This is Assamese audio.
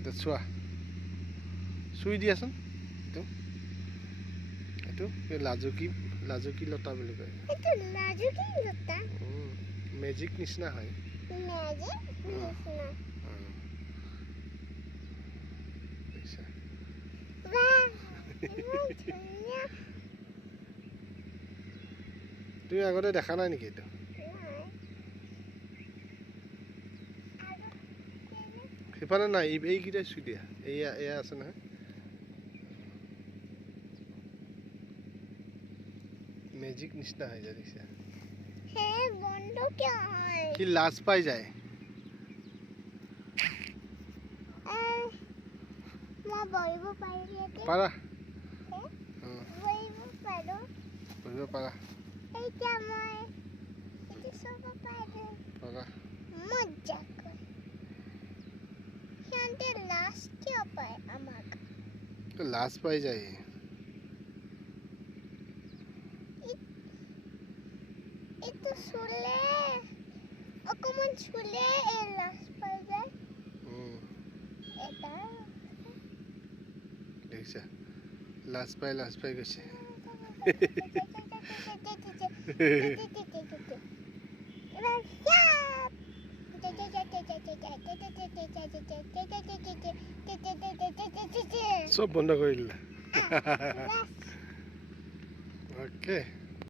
চোৱা চুই দিয়াচোন এইটো লাজুকী লতা বুলি কয় মেজিক নিচিনা হয় তুমি আগতে দেখা নাই নেকি এইটো সিফালে নাই এইকেইটাই চুই দিয়া এয়া আছে নহয় মেজিক নিচিনা হৈ যায় দেখিছা সি লাজ পাই যায় পাৰা বহিব পাৰা লাজ পাই যায় দেখিছা লাজ পাই গৈছে চব বন্ধ কৰি দিলা অ'কে